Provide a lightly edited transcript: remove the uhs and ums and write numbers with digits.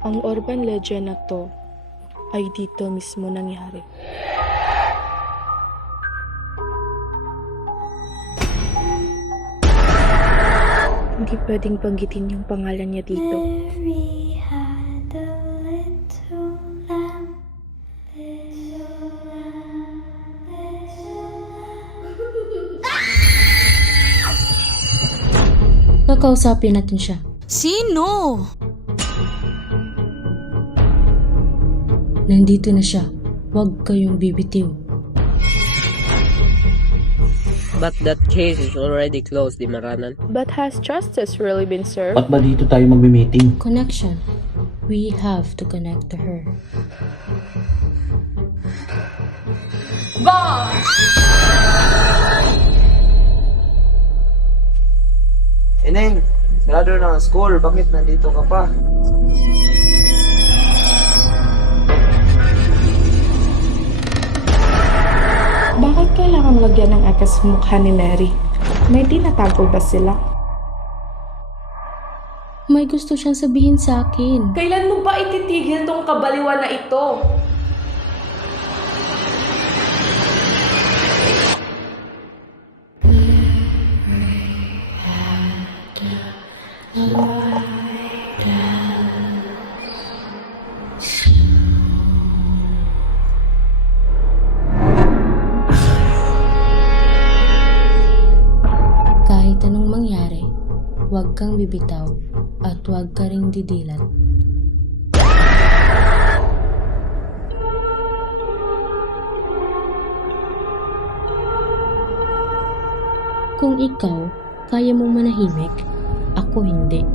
Ang urban legend na to ay dito mismo nangyari. Hindi pwedeng banggitin yung pangalan niya dito. Mary had a little lamb, little lamb, little lamb. Kakausapin natin siya. Sino? Nandito na siya. Huwag kayong bibitiw. But that case is already closed, di Maranan. But has justice really been served? Ba't ba dito tayo magme-meeting? Connection. We have to connect to her. Ineng, sarado na ang school. Bakit nandito ka pa? Bakit kailangan lagyan ng X mukha ni Mary? May tinatago ba sila? May gusto siyang sabihin sa akin. Kailan mo ba ititigil tong kabaliwan na ito? Kahit anong mangyari, huwag kang bibitaw at huwag ka ring didilat. Kung ikaw kaya mong manahimik, ako hindi.